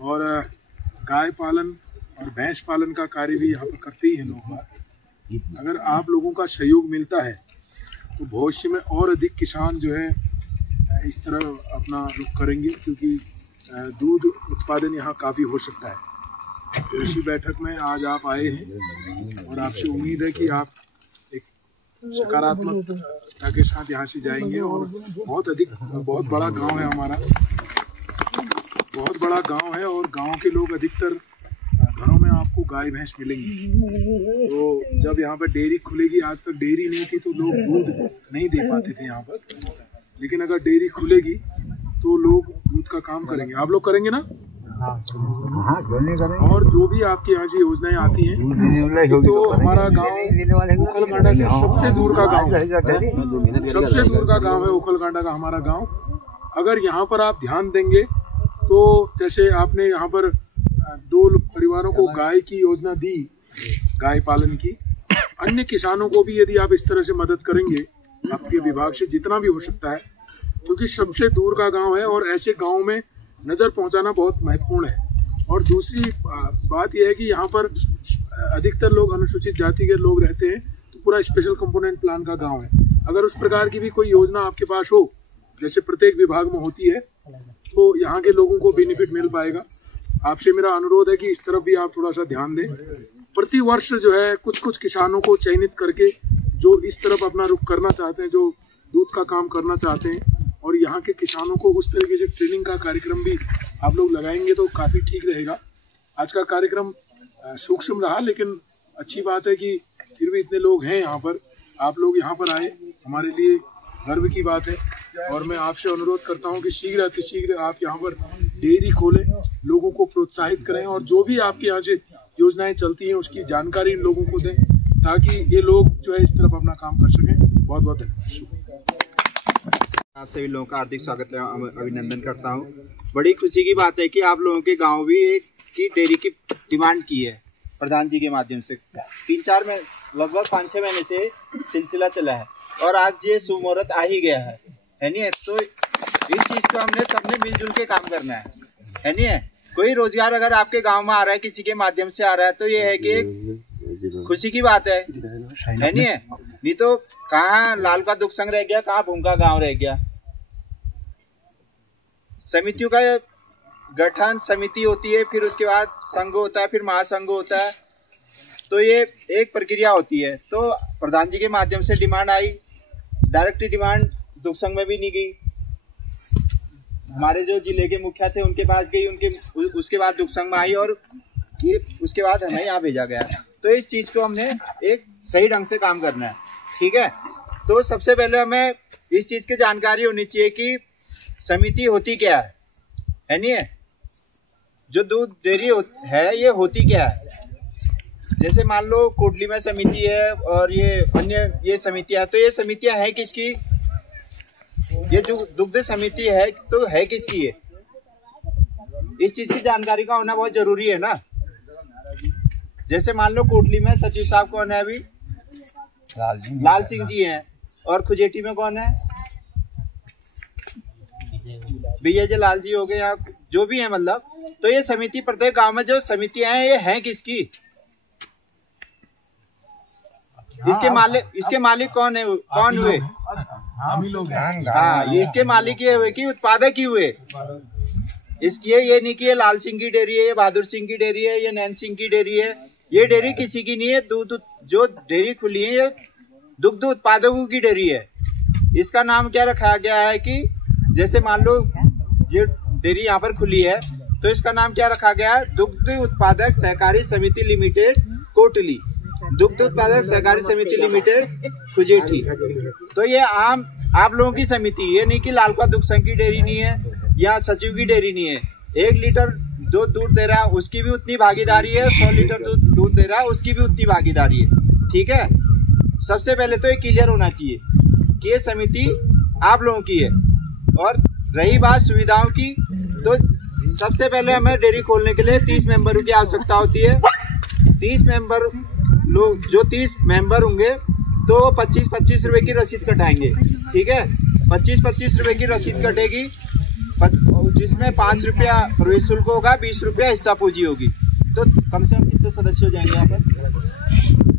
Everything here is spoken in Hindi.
और गाय पालन और भैंस पालन का कार्य भी यहाँ पर करते ही हैं लोग। अगर आप लोगों का सहयोग मिलता है तो भविष्य में और अधिक किसान जो है इस तरह अपना रुख करेंगे, क्योंकि दूध उत्पादन यहाँ काफ़ी हो सकता है। तो इसी बैठक में आज आप आए हैं और आपसे उम्मीद है कि आप एक सकारात्मकता के साथ यहाँ से जाएंगे। और बहुत बड़ा गांव है हमारा, बहुत बड़ा गांव है और गांव के लोग अधिकतर घरों में आपको गाय भैंस मिलेंगी। तो जब यहाँ पर डेयरी खुलेगी, आज तक डेयरी नहीं थी तो लोग दूध नहीं दे पाते थे यहाँ पर, लेकिन अगर डेयरी खुलेगी तो लोग दूध का काम करेंगे। आप लोग करेंगे ना? और जो भी आपके यहाँ से योजनाएं आती हैं, तो हमारा गांव उखलकांडा से सबसे दूर का गांव है, सबसे दूर का गांव है उखलकांडा का हमारा गांव। अगर यहाँ पर आप ध्यान देंगे तो जैसे आपने यहाँ पर 2 परिवारों को गाय की योजना दी, गाय पालन की, अन्य किसानों को भी यदि आप इस तरह से मदद करेंगे आपके विभाग से जितना भी हो सकता है, क्योंकि सबसे दूर का गांव है और ऐसे गांव में नज़र पहुंचाना बहुत महत्वपूर्ण है। और दूसरी बात यह है कि यहाँ पर अधिकतर लोग अनुसूचित जाति के लोग रहते हैं, तो पूरा स्पेशल कंपोनेंट प्लान का गांव है। अगर उस प्रकार की भी कोई योजना आपके पास हो, जैसे प्रत्येक विभाग में होती है, तो यहाँ के लोगों को बेनिफिट मिल पाएगा। आपसे मेरा अनुरोध है कि इस तरफ भी आप थोड़ा सा ध्यान दें। प्रति वर्ष जो है कुछ किसानों को चयनित करके जो इस तरफ अपना रुख करना चाहते हैं, जो दूध का काम करना चाहते हैं, और यहाँ के किसानों को उस तरीके से ट्रेनिंग का कार्यक्रम भी आप लोग लगाएंगे तो काफ़ी ठीक रहेगा। आज का कार्यक्रम सूक्ष्म रहा, लेकिन अच्छी बात है कि फिर भी इतने लोग हैं यहाँ पर, आप लोग यहाँ पर आए, हमारे लिए गर्व की बात है। और मैं आपसे अनुरोध करता हूँ कि शीघ्र अतिशीघ्र आप यहाँ पर डेयरी खोलें, लोगों को प्रोत्साहित करें और जो भी आपके यहाँ से योजनाएं चलती हैं उसकी जानकारी इन लोगों को दें, ताकि ये लोग जो है इस तरफ अपना काम कर सकें। बहुत बहुत धन्यवाद। आप सभी लोगों का हार्दिक स्वागत है, अभिनंदन करता हूं। बड़ी खुशी की बात है कि आप लोगों के गांव भी एक की डेयरी की डिमांड की है प्रधान जी के माध्यम से। 3-4 में लगभग 5-6 महीने से सिलसिला चला है और आज ये सुमुहूर्त आ ही गया है नहीं? तो इस चीज़ को हमने सबने मिलजुल के काम करना है नहीं? कोई रोजगार अगर आपके गाँव में आ रहा है, किसी के माध्यम से आ रहा है, तो ये है कि एक खुशी की बात है नहीं तो कहाँ लाल का दुख संग रह गया, कहाँ भूमका गांव रह गया। समितियों का गठन, समिति होती है, फिर उसके बाद संघ होता है, फिर महासंघ होता है, तो ये एक प्रक्रिया होती है। तो प्रधान जी के माध्यम से डिमांड आई, डायरेक्ट डिमांड दुख संघ में भी नहीं गई, हमारे जो जिले के मुखिया थे उनके पास गई, उसके बाद दुख संघ में आई और उसके बाद हमें यहाँ भेजा गया। तो इस चीज़ को हमने एक सही ढंग से काम करना है, ठीक है? तो सबसे पहले हमें इस चीज़ की जानकारी होनी चाहिए कि समिति होती क्या है नहीं? जो दूध डेयरी है ये होती क्या है? जैसे मान लो कोटली में समिति है और ये अन्य ये समितियाँ, तो ये समितियाँ हैं किसकी? ये जो दुग्ध समिति है तो है किसकी है? इस चीज़ की जानकारी का होना बहुत जरूरी है ना। जैसे मान लो कोटली में सचिव साहब कौन है? अभी लाल सिंह जी हैं। और खुजेटी में कौन है? विजय जी लाल जी हो गए, या जो भी है मतलब। तो ये समिति प्रत्येक गांव में जो समितियां हैं ये हैं किसकी? इसके मालिक कौन है? कौन हुए? हम ही लोग हैं। हाँ, ये इसके मालिक ये हुए कि उत्पादक ही हुए। इसकी ये नहीं कि ये लाल सिंह की डेयरी है, ये बहादुर सिंह की डेयरी है, ये नैन सिंह की डेयरी है। ये डेयरी किसी की नहीं है। दूध जो डेयरी खुली है ये दुग्ध उत्पादकों की डेयरी है। इसका नाम क्या रखा गया है कि जैसे मान लो ये डेयरी यहाँ पर खुली है तो इसका नाम क्या रखा गया है? दुग्ध उत्पादक सहकारी समिति लिमिटेड कोटली, दुग्ध उत्पादक सहकारी समिति लिमिटेड खुजेठी। तो ये आम आप लोगों की समिति, ये नहीं कि लालका दुग्ध संघ की डेयरी नहीं है या सचिव की डेयरी नहीं है। 1 लीटर दूध दे रहा है उसकी भी उतनी भागीदारी है, 100 लीटर दूध दे रहा है उसकी भी उतनी भागीदारी है, ठीक है? सबसे पहले तो ये क्लियर होना चाहिए कि ये समिति आप लोगों की है। और रही बात सुविधाओं की, तो सबसे पहले हमें डेयरी खोलने के लिए 30 मेंबरों की आवश्यकता होती है। 30 मेंबर लोग, जो 30 मेंबर होंगे तो 25-25 रुपए की रसीद कटाएंगे, ठीक है? 25-25 रुपए की रसीद कटेगी। जिसमें 5 रुपया प्रवेश शुल्क होगा, 20 रुपया हिस्सा पूंजी होगी। तो कम से कम कितने सदस्य हो जाएंगे यहाँ पर?